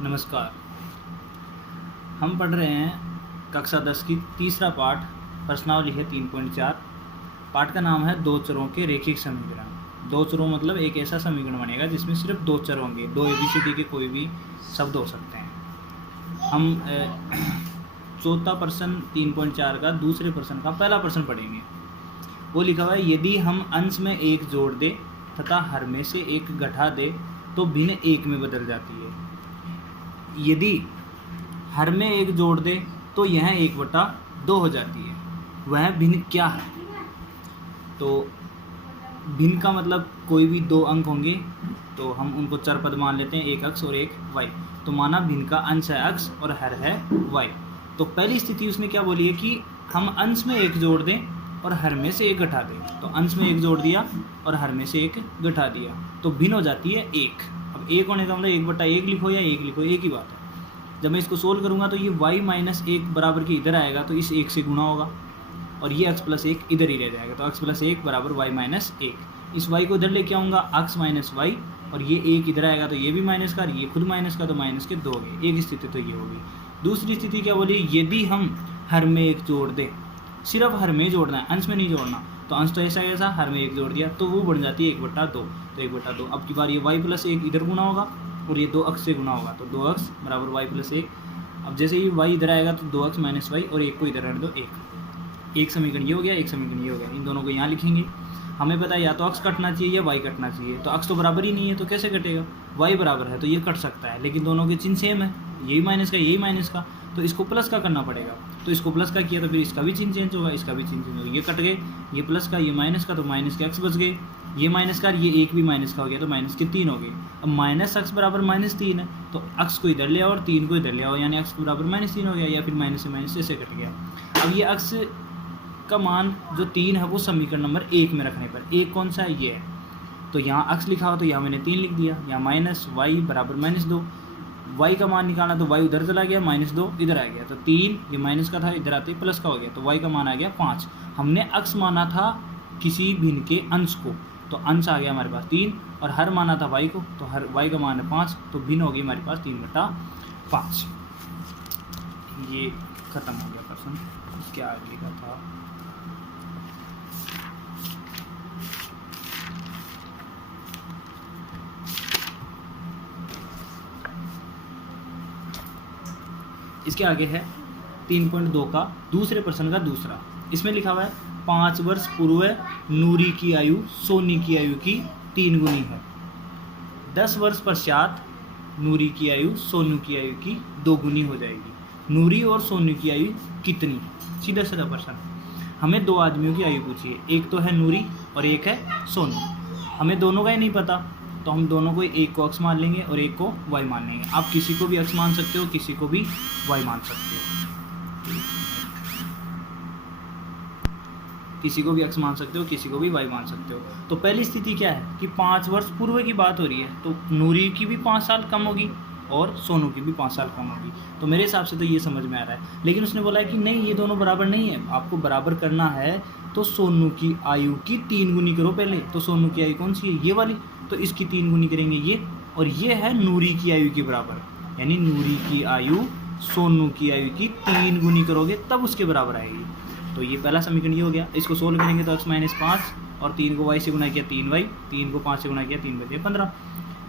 नमस्कार। हम पढ़ रहे हैं कक्षा 10 की तीसरा पाठ, प्रश्नावली है 3.4। पाठ का नाम है दो चरों के रैखिक समीकरण। दो चरों मतलब एक ऐसा समीकरण बनेगा जिसमें सिर्फ दो चर होंगे, दो ABCD के कोई भी शब्द हो सकते हैं। हम चौथा प्रश्न 3.4 का दूसरे प्रश्न का पहला प्रश्न पढ़ेंगे। वो लिखा हुआ है, यदि हम अंश में एक जोड़ दें तथा हर में से एक घटा दे तो भिन्न एक में बदल जाती है। यदि हर में एक जोड़ दे तो यह 1/2 हो जाती है। वह भिन्न क्या है? तो भिन्न का मतलब कोई भी दो अंक होंगे तो हम उनको चर पद मान लेते हैं, एक x और एक y। तो माना भिन्न का अंश है x और हर है y। तो पहली स्थिति उसने क्या बोली है कि हम अंश में एक जोड़ दें और हर में से एक घटा दें। तो अंश में एक जोड़ दिया और हर में से एक घटा दिया तो भिन्न हो जाती है 1। अब 1 होने का मतलब 1/1 लिखो या 1 लिखो, एक ही बात है। जब मैं इसको सोल्व करूंगा तो ये y-1 बराबर के इधर आएगा तो इस 1 से गुणा होगा और ये x+1 इधर ही रह जाएगा। तो x+1 बराबर y-1। इस y को इधर लेके आऊँगा x - y और ये 1 इधर आएगा तो ये भी माइनस का, ये खुद माइनस का, तो माइनस के 2 होंगे। एक स्थिति तो ये होगी। दूसरी स्थिति क्या बोली, यदि हम हर में एक जोड़ दें, सिर्फ हर में जोड़ना है, अंश में नहीं जोड़ना। तो अंश तो ऐसा कैसा, हर में एक जोड़ दिया तो वो बन जाती है 1/2। तो 1/2 अब की बार ये y+1 इधर गुना होगा और ये 2x से गुना होगा तो 2x बराबर y+1। अब जैसे ही y इधर आएगा तो 2x - y और 1 को इधर रख दो, 1 समीकरण ये हो गया, 1 समीकरण ये हो गया। इन दोनों को यहाँ लिखेंगे। हमें पता है या तो x कटना चाहिए या y कटना चाहिए। तो x तो बराबर ही नहीं है तो कैसे कटेगा, y बराबर है तो ये कट सकता है, लेकिन दोनों के चिन्ह सेम है, यही माइनस का यही माइनस का, तो इसको प्लस का करना पड़ेगा। तो इसको प्लस का किया तो फिर इसका भी चिन्ह चेंज होगा, इसका भी चिन्ह चेंज होगा। ये कट गए, ये प्लस का ये माइनस का, तो माइनस के x बच गए, ये माइनस का ये 1 भी माइनस का हो गया तो माइनस के 3 हो गए। अब -x बराबर -3 है तो x को इधर ले आओ और 3 को इधर ले आओ, यानी x बराबर -3 हो गया, या फिर माइनस से माइनस ऐसे कट गया। अब ये x का मान जो 3 है वो समीकरण नंबर 1 में रखने पर, 1 कौन सा है, ये है। तो यहाँ x लिखा हो तो यहाँ मैंने 3 लिख दिया, यहाँ -y बराबर -2। y का मान निकालना तो y उधर चला गया, -2 इधर आ गया, तो 3 ये माइनस का था, इधर आते प्लस का हो गया, तो y का मान आ गया 5। हमने x माना था किसी भिन्न के अंश को, तो अंश आ गया हमारे पास 3, और हर माना था y को, तो हर y का मान है 5, तो भिन्न हो गई हमारे पास 3/5। ये खत्म हो गया प्रश्न। इसके आगे लिखा था इसके आगे है 3.2 का दूसरे प्रश्न का दूसरा। इसमें लिखा हुआ है 5 वर्ष पूर्व नूरी की आयु सोनी की आयु की 3 गुनी है। 10 वर्ष पश्चात नूरी की आयु सोनू की आयु की 2 गुनी हो जाएगी। नूरी और सोनू की आयु कितनी? सीधा साधा प्रश्न। हमें 2 आदमियों की आयु पूछी है, एक तो है नूरी और एक है सोनू। हमें दोनों का ही नहीं पता तो हम दोनों को, एक को x मान लेंगे और एक को y मान लेंगे। आप किसी को भी x मान सकते हो, किसी को भी y मान सकते हो, किसी को भी x मान सकते हो, किसी को भी y मान सकते हो। तो पहली स्थिति क्या है कि 5 वर्ष पूर्व की बात हो रही है, तो नूरी की भी 5 साल कम होगी और सोनू की भी 5 साल कम होगी। तो मेरे हिसाब से तो ये समझ में आ रहा है। लेकिन उसने बोला है कि नहीं, ये दोनों बराबर नहीं है, आपको बराबर करना है तो सोनू की आयु की 3 गुनी करो पहले। तो सोनू की आयु कौन सी है, ये वाली, तो इसकी 3 गुनी करेंगे ये, और ये है नूरी की आयु के बराबर, यानी नूरी की आयु सोनू की आयु की 3 गुनी करोगे तब उसके बराबर आएगी। तो ये पहला समीकरण ये हो गया। इसको सोल्व करेंगे तो x - 5 और 3 को y से गुना किया 3y, 3 को 5 से गुना किया 3 बचे 15।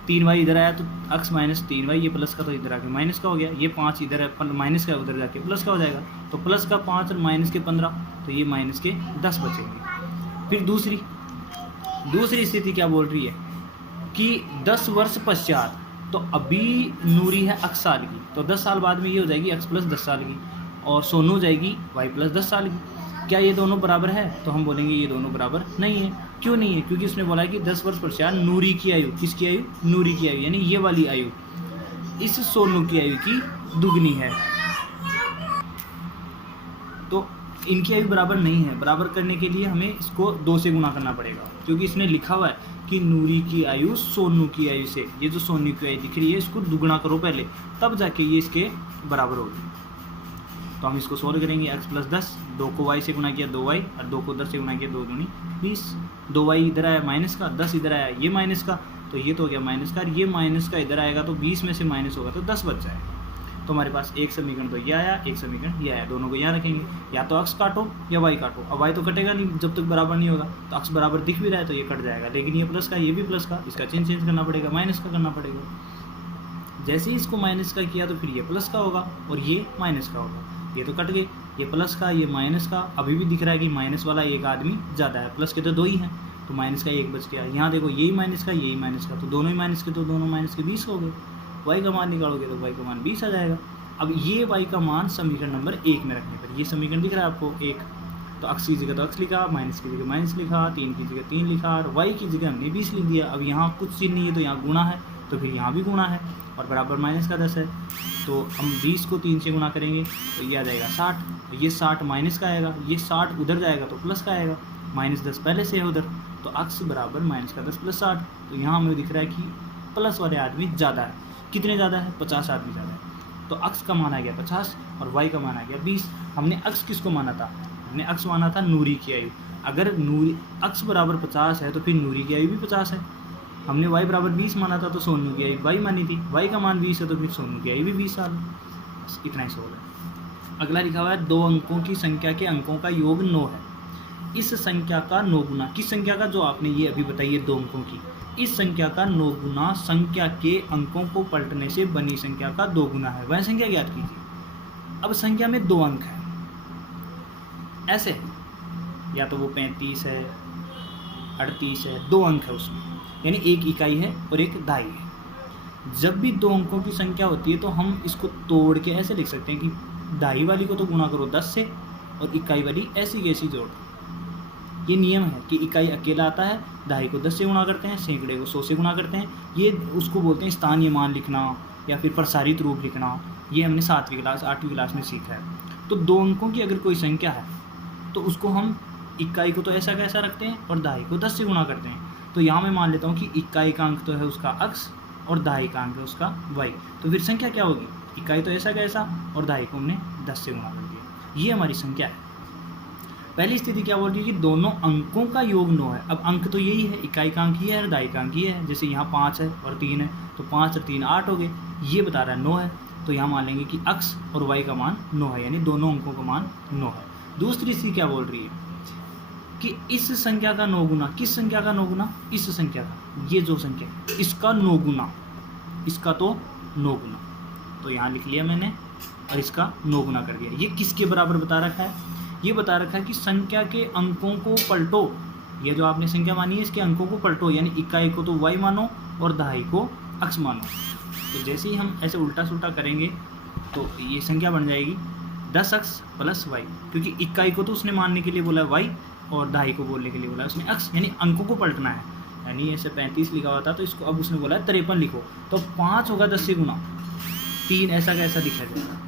3y इधर आया तो x - 3y, ये प्लस का तो इधर आके माइनस का हो गया, ये 5 इधर है माइनस का, उधर जाके प्लस का हो जाएगा, तो प्लस का 5 और माइनस के 15, तो ये माइनस के 10 बचेंगे। फिर दूसरी स्थिति क्या बोल रही है कि 10 वर्ष पश्चात, तो अभी नूरी है x साल की, तो 10 साल बाद में ये हो जाएगी x + 10 साल की, और सोनू जाएगी y + 10 साल की। क्या ये दोनों बराबर है? तो हम बोलेंगे ये दोनों बराबर नहीं है। क्यों नहीं है? क्योंकि उसने बोला है कि 10 वर्ष पश्चात नूरी की आयु, किसकी आयु, नूरी की आयु, यानी ये वाली आयु इस सोनू की आयु की दुगनी है। तो इनकी आयु बराबर नहीं है। बराबर करने के लिए हमें इसको 2 से गुना करना पड़ेगा, क्योंकि इसने लिखा हुआ है कि नूरी की आयु सोनू की आयु से, ये जो सोनू की आयु दिख रही है इसको दुगुना करो पहले, तब जाके ये इसके बराबर होगी। तो हम इसको सोल्व करेंगे, x + 10, 2 को y से गुना किया 2y और 2 को 10 से गुना किया 2 दूनी 20। 2y इधर आया माइनस का, 10 इधर आया ये माइनस का, तो ये तो हो गया माइनस का, ये माइनस का इधर आएगा तो 20 में से माइनस होगा तो 10 बच जाएगा। तो हमारे पास एक समीकरण तो ये आया, एक समीकरण ये आया, दोनों को यहाँ रखेंगे, या तो अक्स काटो या वाई काटो। अब वाई तो कटेगा नहीं जब तक बराबर नहीं होगा, तो अक्स बराबर दिख भी रहा है तो ये कट जाएगा, लेकिन ये प्लस का, ये भी प्लस का, इसका चेंज करना पड़ेगा, माइनस का करना पड़ेगा। जैसे ही इसको माइनस का किया तो फिर ये प्लस का होगा और ये माइनस का होगा, ये तो कट गए, ये प्लस का ये माइनस का। अभी भी दिख रहा है कि माइनस वाला एक आदमी ज़्यादा है, प्लस के तो 2 ही हैं, तो माइनस का 1 बच गया। यहाँ देखो यही माइनस का, यही माइनस का, तो दोनों ही माइनस के, तो दोनों माइनस के 20 हो गए। वाई का मान निकालोगे तो वाई का मान 20 आ जाएगा। अब ये वाई का मान समीकरण नंबर 1 में रखने पर, ये समीकरण दिख रहा है आपको 1, तो अक्स की जगह तो अक्स लिखा, माइनस की जगह माइनस लिखा, 3 की जगह 3 लिखा, और वाई की जगह हमने 20 लिख दिया। अब यहाँ कुछ चीज़ नहीं है तो यहाँ गुणा है, तो फिर यहाँ भी गुणा है, और बराबर माइनस का 10 है, तो हम 20 को 3 से गुणा करेंगे तो ये आ जाएगा 60, तो ये 60 माइनस का आएगा, ये 60 उधर जाएगा तो प्लस का आएगा, माइनस 10 पहले से है उधर, तो अक्स बराबर माइनस का 10 प्लस 60। तो यहाँ हमें दिख रहा है कि प्लस वाले आदमी ज़्यादा है। कितने ज़्यादा है? 50 आदमी ज़्यादा है। तो अक्स का मान आ गया 50 और वाई का मान आ गया 20। हमने अक्स किसको माना था? हमने अक्स माना था नूरी की आयु। अगर नूरी अक्स बराबर 50 है तो फिर नूरी की आयु भी 50 है। हमने वाई बराबर 20 माना था तो सोनू की आयु वाई मानी थी, वाई का मान 20 है तो फिर सोनू की आयु भी 20 साल। बस इतना ही सवाल है। अगला लिखा हुआ है 2 अंकों की संख्या के अंकों का योग 9 है। इस संख्या का 9 गुना, किस संख्या का? जो आपने ये अभी बताइए 2 अंकों की, इस संख्या का 9 गुना संख्या के अंकों को पलटने से बनी संख्या का 2 गुना है, वह संख्या ज्ञात कीजिए। अब संख्या में 2 अंक है, ऐसे है, या तो वो 35 है, 38 है, 2 अंक है उसमें, यानी एक इकाई है और एक दहाई है। जब भी 2 अंकों की संख्या होती है तो हम इसको तोड़ के ऐसे लिख सकते हैं कि दहाई वाली को तो गुणा करो 10 से और इकाई वाली ऐसी कैसी जोड़। ये नियम है कि इकाई अकेला आता है, दहाई को 10 से गुणा करते हैं, सैकड़े को 100 से गुणा करते हैं। ये उसको बोलते हैं स्थानीय मान लिखना या फिर प्रसारित रूप लिखना। ये हमने 7वीं क्लास 8वीं क्लास में सीखा है। तो 2 अंकों की अगर कोई संख्या है तो उसको हम इकाई को तो ऐसा कैसा रखते हैं और दहाई को 10 से गुणा करते हैं। तो यहाँ मैं मान लेता हूँ कि इकाई का अंक तो है उसका अक्स और दहाई का अंक है उसका वाई। तो फिर संख्या क्या होगी? इकाई तो ऐसा कैसा और दहाई को हमने 10 से गुणा कर दिया। ये हमारी संख्या है। पहली स्थिति क्या बोल रही है कि दोनों अंकों का योग 9 है। अब अंक तो यही है, इकाई का अंक ये है और दहाई का अंक ये है। जैसे यहाँ 5 है और 3 है तो 5 और 3 8 हो गए, ये बता रहा है 9 है। तो यहाँ मान लेंगे कि अक्स और वाई का मान 9 है, यानी दोनों अंकों का मान 9 है। दूसरी स्थिति क्या बोल रही है कि इस संख्या का 9 गुना, किस संख्या का 9 गुना? इस संख्या का, ये जो संख्या है इसका 9 गुना, इसका तो 9 गुना, तो यहाँ लिख लिया मैंने और इसका 9 गुना कर दिया। ये किसके बराबर बता रखा है? ये बता रखा है कि संख्या के अंकों को पलटो। ये जो आपने संख्या मानी है इसके अंकों को पलटो, यानी इकाई को तो वाई मानो और दहाई को अक्स मानो। तो जैसे ही हम ऐसे उल्टा सुल्टा करेंगे तो ये संख्या बन जाएगी 10 अक्स प्लस वाई, क्योंकि इकाई को तो उसने मानने के लिए बोला वाई और दहाई को बोलने के लिए बोला उसने अक्स, यानी अंकों को पलटना है। यानी ऐसे 35 लिखा हुआ था तो इसको अब उसने बोला 53 लिखो, तो 5 होगा 10 से गुना, 3 ऐसा कैसा दिखा जाएगा।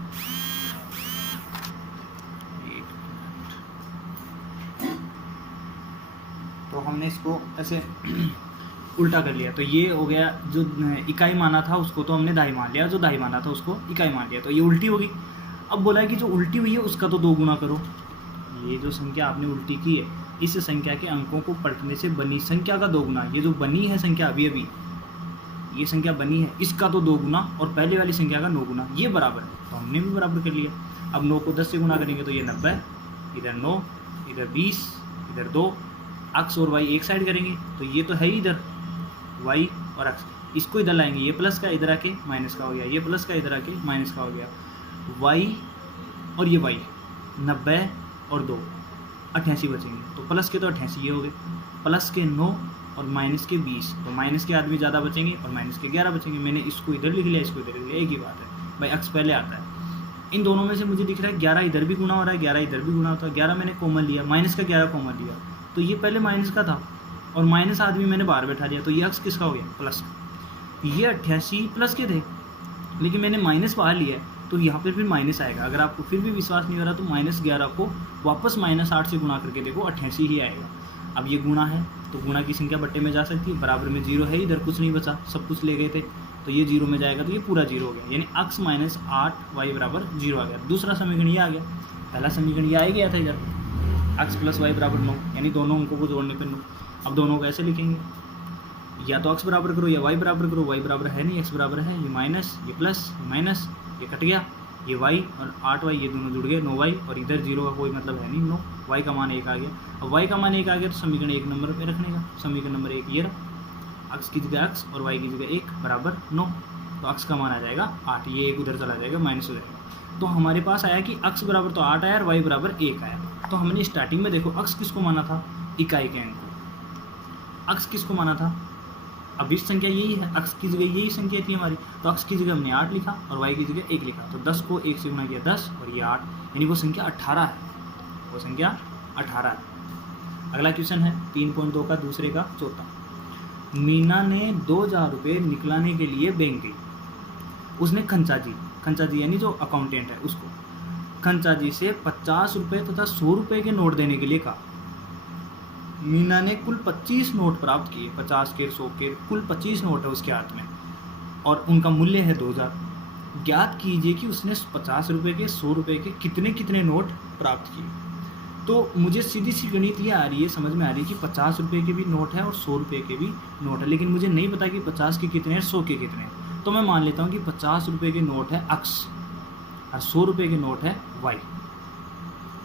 तो हमने इसको ऐसे उल्टा कर लिया, तो ये हो गया जो इकाई माना था उसको तो हमने दहाई मान लिया, जो दहाई माना था उसको इकाई मान लिया, तो ये उल्टी होगी। अब बोला है कि जो उल्टी हुई है उसका तो 2 गुना करो। ये जो संख्या आपने उल्टी की है इस संख्या के अंकों को पलटने से बनी संख्या का 2 गुना, ये जो बनी है संख्या अभी अभी ये संख्या बनी है इसका तो 2 गुना और पहले वाली संख्या का 9 गुना, ये बराबर है, तो हमने भी बराबर कर लिया। अब 9 को 10 से गुणा करेंगे तो ये 90, इधर 9, इधर 20, इधर 2, अक्स और वाई एक साइड करेंगे तो ये तो है ही इधर वाई और अक्स, इसको इधर लाएंगे, ये प्लस का इधर आके माइनस का हो गया, ये प्लस का इधर आके माइनस का हो गया, वाई और ये वाई 90 और 2 88 बचेंगे, तो प्लस के तो 88 ये हो गए, प्लस के 9 और माइनस के 20, तो माइनस के आदमी ज़्यादा बचेंगे और माइनस के 11 बचेंगे। मैंने इसको इधर लिख लिया, इसको इधर लिख लिया, एक ही बात है भाई, अक्स पहले आता है। इन दोनों में से मुझे दिख रहा है 11 इधर भी गुना हो रहा है, 11 इधर भी गुना होता है, 11 मैंने कॉमन लिया, माइनस का 11 कॉमन लिया, तो ये पहले माइनस का था और माइनस आदमी मैंने बाहर बैठा दिया, तो ये अक्स किसका हो गया? प्लस का। ये 88 प्लस के थे लेकिन मैंने माइनस बाहर लिया है तो यहाँ पर फिर माइनस आएगा। अगर आपको फिर भी विश्वास नहीं हो रहा तो -11 को वापस -8 से गुणा करके देखो, 88 ही आएगा। अब ये गुणा है तो गुणा की संख्या बट्टे में जा सकती है, बराबर में 0 है, इधर कुछ नहीं बचा, सब कुछ ले गए थे, तो ये 0 में जाएगा तो ये पूरा 0 हो गया, यानी अक्स -8 वाई बराबर 0 आ गया। दूसरा समीकरण ये आ गया, पहला समीकरण ये आ गया था इधर, अक्स प्लस वाई बराबर 9, यानी दोनों अंकों को जोड़ने पर 9। अब दोनों को ऐसे लिखेंगे, या तो x बराबर करो या y बराबर करो, y बराबर है नहीं, x बराबर है, ये माइनस, ये प्लस, ये माइनस, ये कट गया, ये y और 8y ये दोनों जुड़ गए, 9y, और इधर 0 का कोई मतलब है नहीं, 9, y का मान 1 आ गया। अब y का मान 1 आ गया तो समीकरण 1 नंबर पे रखने का, समीकरण नंबर 1 ये रहा, x की जगह x और y की जगह 1 बराबर 9, तो x का मान आ जाएगा 8, ये 1 उधर चला जाएगा, माइनस हो जाएगा। तो हमारे पास आया कि x बराबर तो 8 आया और y बराबर 1 आया। तो हमने स्टार्टिंग में देखो x किसको माना था, इकाई के अंक को, x किसको माना था, अब इस संख्या यही है, x की जगह यही संख्या थी हमारी, तो x की जगह हमने 8 लिखा और y की जगह 1 लिखा, तो 10 को 1 से गुणा किया 10 और ये 8, यानी वो संख्या 18 है, वो संख्या 18 है। अगला क्वेश्चन है 3.2 का दूसरे का चौथा। मीना ने 2000 रुपये निकलाने के लिए बैंक गई। उसने खंचा जी यानी जो अकाउंटेंट है उसको खंचा जी से 50 रुपये तथा 100 रुपये के नोट देने के लिए कहा। मीना ने कुल 25 नोट प्राप्त किए, 50 के 100 के कुल 25 नोट है उसके हाथ में और उनका मूल्य है 2000। ज्ञात कीजिए कि उसने 50 रुपये के 100 रुपये के कितने कितने नोट प्राप्त किए। तो मुझे सीधी सी गणित ये आ रही है, समझ में आ रही है कि 50 रुपये के भी नोट है और 100 रुपये के भी नोट है, लेकिन मुझे नहीं पता कि 50 के कितने हैं 100 के कितने हैं। तो मैं मान लेता हूँ कि 50 रुपये के नोट है x और 100 रुपये के नोट है y,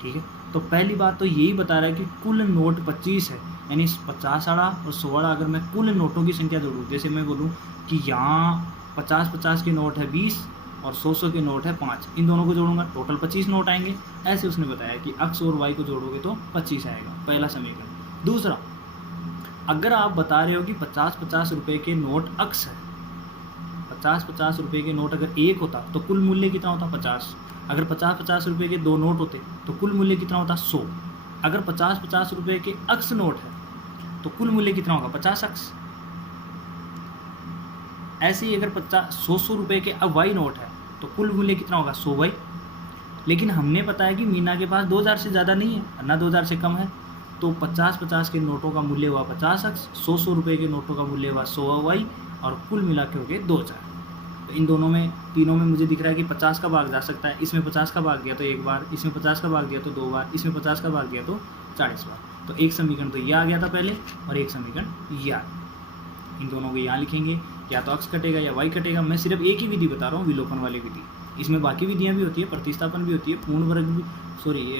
ठीक है। तो पहली बात तो यही बता रहा है कि कुल नोट 25 है, यानी 50 वाला और 100 वाला अगर मैं कुल नोटों की संख्या जोड़ूँ, जैसे मैं बोलूँ कि यहाँ 50-50 के नोट है 20 और 100 के नोट है 5, इन दोनों को जोड़ूंगा टोटल 25 नोट आएंगे। ऐसे उसने बताया कि x और y को जोड़ोगे तो 25 आएगा, पहला समीकरण। दूसरा, अगर आप बता रहे हो कि 50-50 रुपये के नोट x है, 50-50 रुपये के नोट अगर एक होता तो कुल मूल्य कितना होता 50, अगर 50-50 रुपये के 2 नोट होते तो कुल मूल्य कितना होता 100, अगर 50-50 रुपये के x नोट है तो कुल मूल्य कितना होगा 50x। ऐसे ही अगर 100 रुपये के अब y नोट है तो कुल मूल्य कितना होगा 100y। लेकिन हमने बताया कि मीना के पास 2000 से ज़्यादा नहीं है ना 2000 से कम है, तो 50-50 के नोटों का मूल्य हुआ 50x, 100 रुपये के नोटों का मूल्य हुआ 100y और कुल मिला के हो गए 2000। तो इन दोनों में तीनों में मुझे दिख रहा है कि 50 का भाग जा सकता है, इसमें 50 का भाग दिया तो एक बार, इसमें 50 का भाग दिया तो 2 बार, इसमें 50 का भाग दिया तो 40 बार। तो एक समीकरण तो ये आ गया था पहले और एक समीकरण ये आ गया। इन दोनों को यहाँ लिखेंगे, या तो x कटेगा या y कटेगा। मैं सिर्फ एक ही विधि बता रहा हूँ, विलोपन वाली विधि, इसमें बाकी विधियाँ भी होती है, प्रतिस्थापन भी होती है, पूर्ण वर्ग भी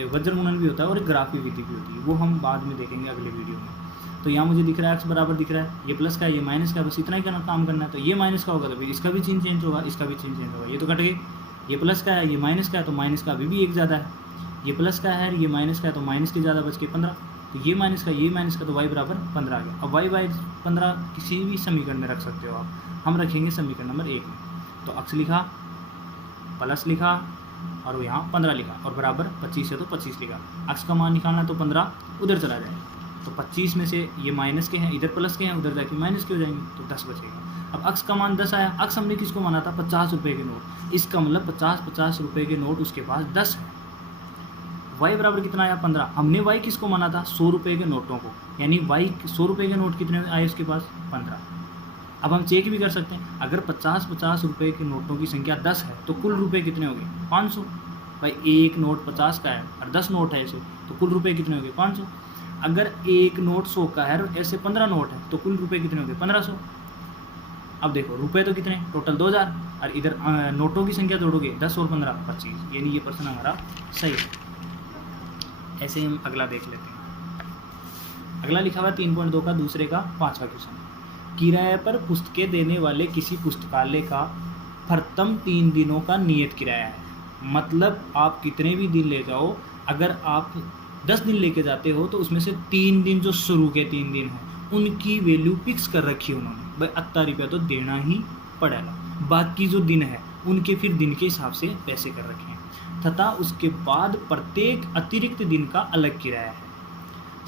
वज्रगुणन भी होता है और एक ग्राफी विधि भी होती है, वो हम बाद में देखेंगे अगले वीडियो में। तो यहाँ मुझे दिख रहा है x बराबर दिख रहा है, ये प्लस का है ये माइनस का, बस इतना ही काम करना है। तो ये माइनस का होगा तो फिर इसका भी चिन्ह चेंज होगा, इसका भी चिन्ह चेंज होगा, ये तो कट गए। ये प्लस का है ये माइनस का है तो माइनस का अभी भी एक ज़्यादा है, ये प्लस का है ये माइनस का है तो माइनस के ज़्यादा बच के 15, तो ये माइनस का तो y बराबर 15 आ गया। अब y 15 किसी भी समीकरण में रख सकते हो आप, हम रखेंगे समीकरण नंबर 1 में। तो x लिखा, प्लस लिखा और यहाँ 15 लिखा और बराबर 25 है तो 25 लिखा। x का मान निकालना तो 15 उधर चला जाएगा, तो 25 में से ये माइनस के हैं, इधर प्लस के हैं, उधर जाके माइनस के हो जाएंगे, तो 10 बचेगा। अब x का मान 10 आया, x हमने किसको माना था 50 रुपये के नोट, इसका मतलब 50-50 रुपये के नोट उसके पास 10 है। y बराबर कितना आया 15, हमने y किसको माना था 100 रुपये के नोटों को, यानी y 100 रुपये के नोट कितने आए उसके पास 15। अब हम चेक भी कर सकते हैं, अगर 50-50 रुपये के नोटों की संख्या 10 है तो कुल रुपये कितने हो गए 500। भाई एक नोट 50 का है और 10 नोट है ऐसे, तो कुल रुपये कितने हो गए 500। अगर एक नोट 100 का है और ऐसे 15 नोट है तो कुल रुपये कितने हो गए 1500। अब देखो रुपये तो कितने टोटल 2000 और इधर नोटों की संख्या जोड़ोगे 10 और 15 25, यानी ये प्रश्न हमारा सही है। ऐसे हम अगला देख लेते हैं। अगला लिखा हुआ 3.2 का दूसरे का 5वां क्वेश्चन। किराए पर पुस्तकें देने वाले किसी पुस्तकालय का प्रथम 3 दिनों का नियत किराया है, मतलब आप कितने भी दिन ले जाओ, अगर आप 10 दिन लेके जाते हो तो उसमें से 3 दिन जो शुरू के 3 दिन हैं उनकी वैल्यू फिक्स कर रखी है उन्होंने, भाई 80 रुपया तो देना ही पड़ेगा, बाकी जो दिन है उनके फिर दिन के हिसाब से पैसे कर रखे हैं, तथा उसके बाद प्रत्येक अतिरिक्त दिन का अलग किराया है।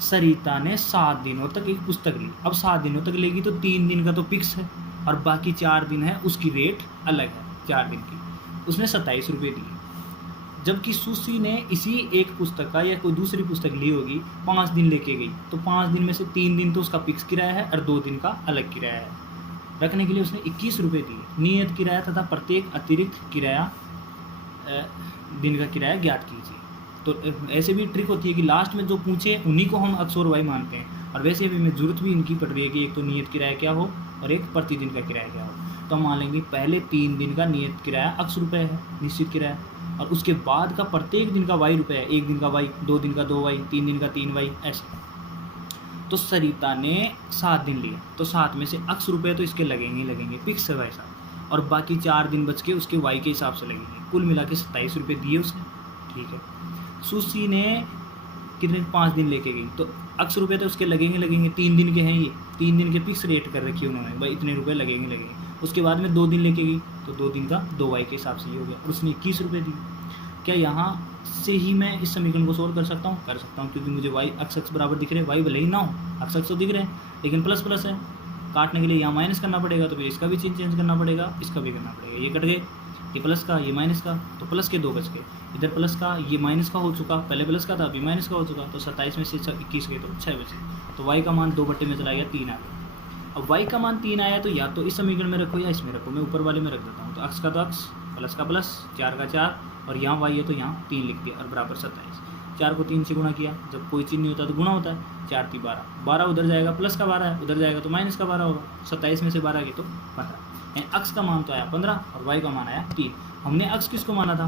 सरिता ने 7 दिनों तक एक पुस्तक ली, अब 7 दिनों तक लेगी तो 3 दिन का तो फिक्स है और बाकी 4 दिन है उसकी रेट अलग है, 4 दिन की उसने 27 रुपये दिए। जबकि सुशी ने इसी एक पुस्तक का या कोई दूसरी पुस्तक ली होगी 5 दिन लेके गई, तो 5 दिन में से 3 दिन तो उसका फिक्स किराया है और 2 दिन का अलग किराया है। रखने के लिए उसने 21 रुपये दिए। नियत किराया तथा प्रत्येक अतिरिक्त किराया दिन का किराया ज्ञात कीजिए। तो ऐसे भी ट्रिक होती है कि लास्ट में जो पूछे उन्हीं को हम अक्स और वाई मानते हैं। और वैसे भी हमें ज़रूरत भी इनकी पड़ रही है कि एक तो नियत किराया क्या हो और एक प्रतिदिन का किराया क्या हो। तो हम मान लेंगे पहले 3 दिन का नियत किराया अक्स रुपये है, निश्चित किराया, और उसके बाद का प्रत्येक दिन का वाई रुपये है। 1 दिन का वाई, 2 दिन का 2 वाई, 3 दिन का 3 वाई, ऐसे। तो सरिता ने 7 दिन लिए, तो 7 में से अक्स रुपये तो इसके लगेंगे ही लगेंगे, फिक्स है भाई साहब, और बाकी 4 दिन बच के उसके वाई के हिसाब से लगेंगे। कुल मिला के 27 रुपये दिए उसने, ठीक है। सुशी ने कितने 5 दिन लेके गई, तो अक्स रुपये तो उसके लगेंगे 3 दिन के हैं, ये 3 दिन के फिक्स रेट कर रखी है उन्होंने, भाई इतने रुपये लगेंगे। उसके बाद में 2 दिन लेके गई, तो 2 दिन का 2 वाई के हिसाब से ये हो गया, और उसने 21 रुपये दिए। क्या यहाँ से ही मैं इस समीकरण को सोल्व कर सकता हूँ? कर सकता हूँ, क्योंकि मुझे वाई अक्स बराबर दिख रहे हैं, वाई भले ही ना हो, अक्स तो दिख रहे हैं, लेकिन प्लस प्लस है, काटने के लिए यहाँ माइनस करना पड़ेगा, तो फिर इसका भी चेंज करना पड़ेगा, इसका भी करना पड़ेगा। ये कट गए, ये प्लस का, ये माइनस का, तो प्लस के 2 बच गए, इधर प्लस का, ये माइनस का हो चुका, पहले प्लस का था अभी माइनस का हो चुका, तो 27 में से 21 गए तो 6 बचे, तो वाई का मान 2 बट्टे में चला गया, 3 आ गया। अब वाई का मान 3 आया, तो या तो इस समीकरण में रखो या इसमें रखो, मैं ऊपर वाले में रख देता हूँ। तो अक्स का तो अक्स, प्लस का प्लस, 4 का 4, और यहाँ वाई है तो यहाँ 3 लिख दिया, और बराबर 27। 4 को 3 से गुणा किया, जब कोई चीज़ नहीं होता तो गुणा होता है, 4 3 12, 12 उधर जाएगा, प्लस का 12 है, उधर जाएगा तो माइनस का 12 होगा, 27 में से 12 गए तो 15। अक्स का मान तो आया 15 और वाई का मान आया 3। हमने अक्स किसको माना था?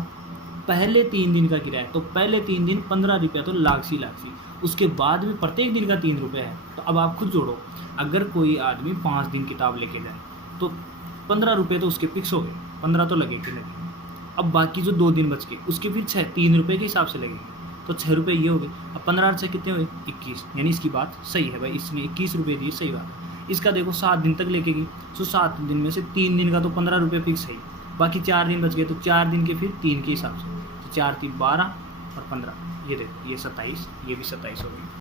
पहले 3 दिन का किराया, तो पहले 3 दिन 15 रुपये, तो लाखसी, उसके बाद में प्रत्येक दिन का 3 रुपये है। तो अब आप खुद जोड़ो, अगर कोई आदमी 5 दिन किताब लेके जाए तो 15 रुपये तो उसके फिक्स हो गए, 15 तो लगे। अब बाकी जो 2 दिन बच गए उसके फिर 3 रुपये के हिसाब से लगेंगे, तो 6 रुपये ये हो गए। अब 15 और 6 कितने हुए? 21, यानी इसकी बात सही है भाई, इसने 21 रुपये दिए, सही बात है। इसका देखो 7 दिन तक लेके गई, तो 7 दिन में से 3 दिन का तो 15 रुपये फिक्स है, बाकी 4 दिन बच गए, तो 4 दिन के फिर 3 के हिसाब से, तो 4 3 12 और 15, ये देखो ये 27, ये भी 27 हो गई।